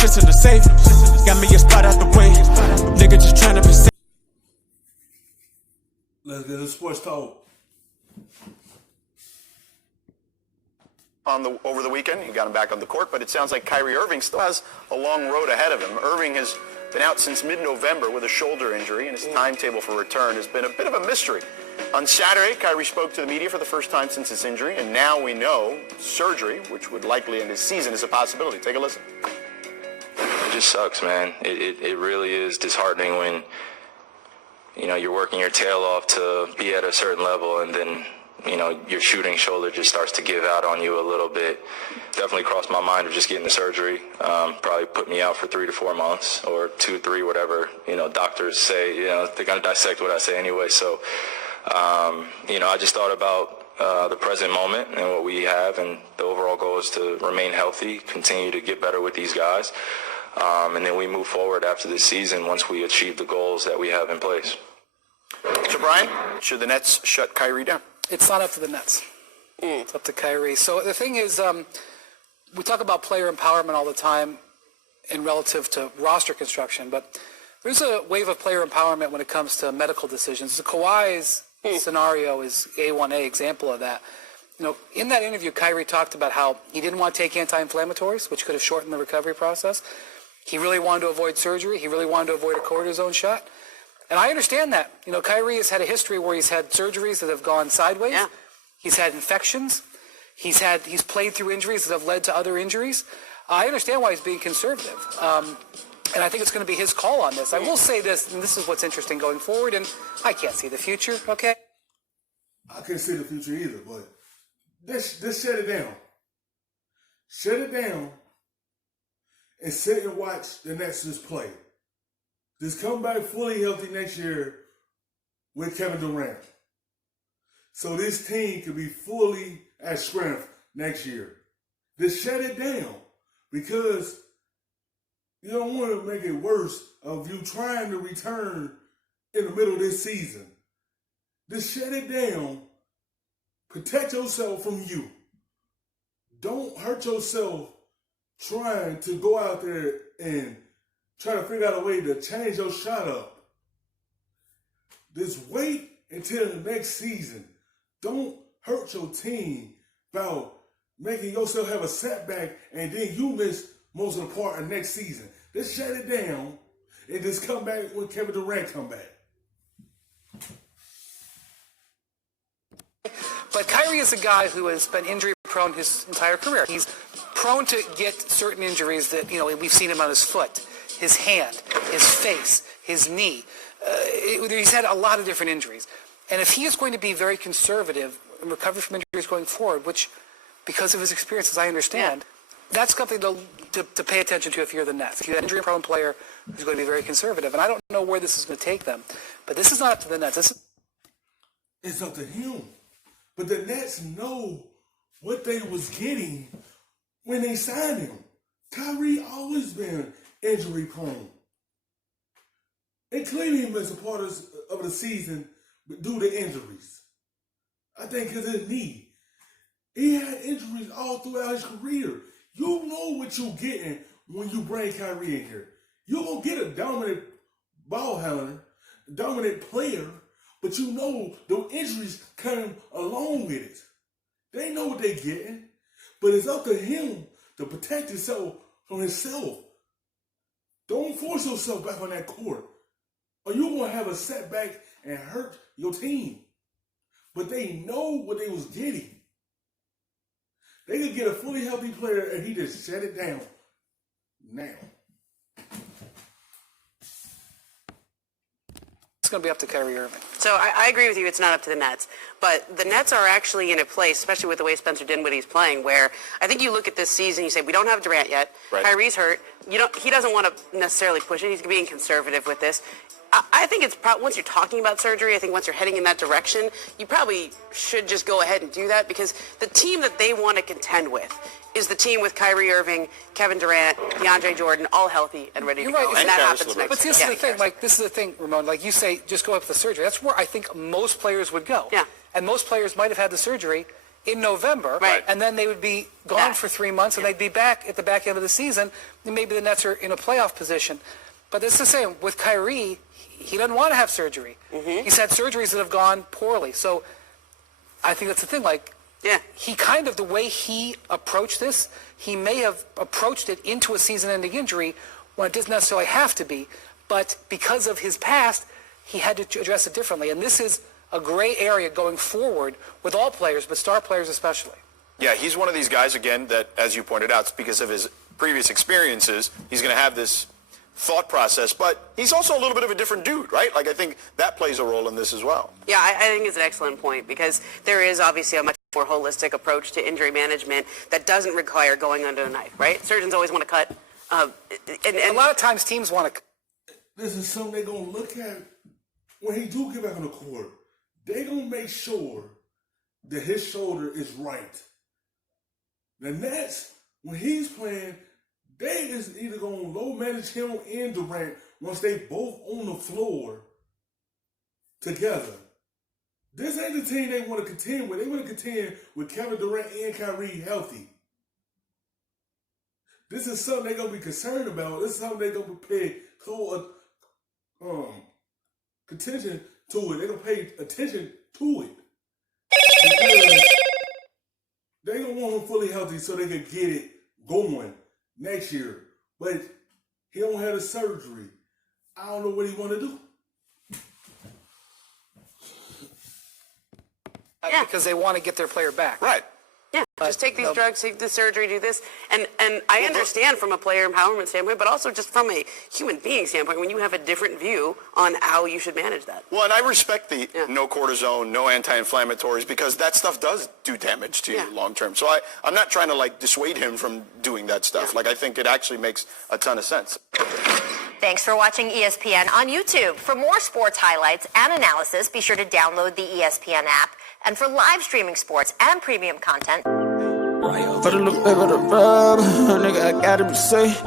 shit's in the safe. Got me a spot out the way. Nigga just trying to be safe. Let's get the sports talk. Over the weekend, he got him back on the court, but it sounds like Kyrie Irving still has a long road ahead of him. Irving has been out since mid-November with a shoulder injury, and his timetable for return has been a bit of a mystery. On Saturday, Kyrie spoke to the media for the first time since his injury, and now we know surgery, which would likely end his season, is a possibility. Take a listen. It just sucks, man. It really is disheartening when, you know, you're working your tail off to be at a certain level, and then, you know, your shooting shoulder just starts to give out on you a little bit. Definitely crossed my mind of just getting the surgery. Probably put me out for 3 to 4 months, or 2, 3, whatever. You know, doctors say, you know, they're going to dissect what I say anyway. So, you know, I just thought about the present moment and what we have, and the overall goal is to remain healthy, continue to get better with these guys, and then we move forward after this season once we achieve the goals that we have in place. So, Brian, should the Nets shut Kyrie down? It's not up to the Nets. It's up to Kyrie. So the thing is, we talk about player empowerment all the time in relative to roster construction, but there's a wave of player empowerment when it comes to medical decisions. The Kawhi's scenario is A1A example of that. You know, in that interview, Kyrie talked about how he didn't want to take anti-inflammatories, which could have shortened the recovery process. He really wanted to avoid surgery. He really wanted to avoid a cortisone shot. And I understand that. You know, Kyrie has had a history where he's had surgeries that have gone sideways. Yeah. He's had infections. He's played through injuries that have led to other injuries. I understand why he's being conservative. And I think it's going to be his call on this. I will say this, and this is what's interesting going forward, and I can't see the future, okay? I can't see the future either, but let's shut it down. Shut it down and sit and watch the Nets just play. Just come back fully healthy next year with Kevin Durant. So this team could be fully at strength next year. Just shut it down, because you don't want to make it worse of you trying to return in the middle of this season. Just shut it down. Protect yourself from you. Don't hurt yourself trying to go out there and try to figure out a way to change your shot up. Just wait until the next season. Don't hurt your team about making yourself have a setback and then you miss most of the part of next season. Just shut it down and just come back when Kevin Durant come back. But Kyrie is a guy who has been injury prone his entire career. He's prone to get certain injuries that, you know, we've seen him on his foot, his hand, his face, his knee. He's had a lot of different injuries. And if he is going to be very conservative in recovery from injuries going forward, which, because of his experiences, I understand, that's something to pay attention to if you're the Nets. If you're an injury-prone player who's going to be very conservative. And I don't know where this is going to take them. But this is not up to the Nets. It's up to him. But the Nets know what they was getting when they signed him. Kyrie always been injury-prone. And clearly he missed a part of the season due to injuries. I think because of his knee. He had injuries all throughout his career. You know what you're getting when you bring Kyrie in here. You're going to get a dominant ball handler, dominant player, but you know the injuries come along with it. They know what they're getting, but it's up to him to protect himself from himself. Don't force yourself back on that court, or you're going to have a setback and hurt your team. But they know what they was getting. They could get a fully healthy player and he just shut it down now. It's going to be up to Kyrie Irving. So I agree with you, it's not up to the Nets. But the Nets are actually in a place, especially with the way Spencer Dinwiddie's playing, where I think you look at this season, you say, we don't have Durant yet. Right. Kyrie's hurt. He doesn't want to necessarily push it. He's being conservative with this. I think it's once you're talking about surgery, I think once you're heading in that direction, you probably should just go ahead and do that, because the team that they want to contend with is the team with Kyrie Irving, Kevin Durant, DeAndre Jordan, all healthy and ready to go. And that happens next. But this is the thing, like, this is the thing, Ramon, like you say, just go up with the surgery. That's where I think most players would go. Yeah. And most players might have had the surgery in November, Right. and then they would be gone for 3 months, and they'd be back at the back end of the season, and maybe the Nets are in a playoff position. But it's the same with Kyrie. He doesn't want to have surgery. He's had surgeries that have gone poorly. So I think that's the thing. Like, he kind of, the way he approached this, he may have approached it into a season-ending injury when it doesn't necessarily have to be. But because of his past, he had to address it differently. And this is a gray area going forward with all players, but star players especially. Yeah, he's one of these guys, again, that, as you pointed out, it's because of his previous experiences, he's going to have this thought process, but he's also a little bit of a different dude, right? Like, I think that plays a role in this as well. Yeah, I think it's an excellent point because there is obviously a much more holistic approach to injury management that doesn't require going under the knife, right? Surgeons always want to cut. And a lot of times teams want to... This is something they're going to look at when he do get back on the court. They're going to make sure that his shoulder is right. The Nets, when he's playing, they is either going to low manage him and Durant once they both on the floor together. This ain't the team they want to contend with. They want to contend with Kevin Durant and Kyrie healthy. This is something they're going to be concerned about. This is something they're going to pay close attention to it. They're going to pay attention to it. Because they don't want him fully healthy so they can get it going next year. But he don't have the surgery. I don't know what he want to do. Because they want to get their player back. Right. Yeah, just take these drugs, take the surgery, do this. And I understand from a player empowerment standpoint, but also just from a human being standpoint, when you have a different view on how you should manage that. Well, and I respect the no cortisone, no anti-inflammatories, because that stuff does do damage to you long term. So I'm not trying to, like, dissuade him from doing that stuff. Like, I think it actually makes a ton of sense. Thanks for watching ESPN on YouTube. For more sports highlights and analysis, be sure to download the ESPN app. And for live streaming sports and premium content, For the look, nigga, I gotta be safe.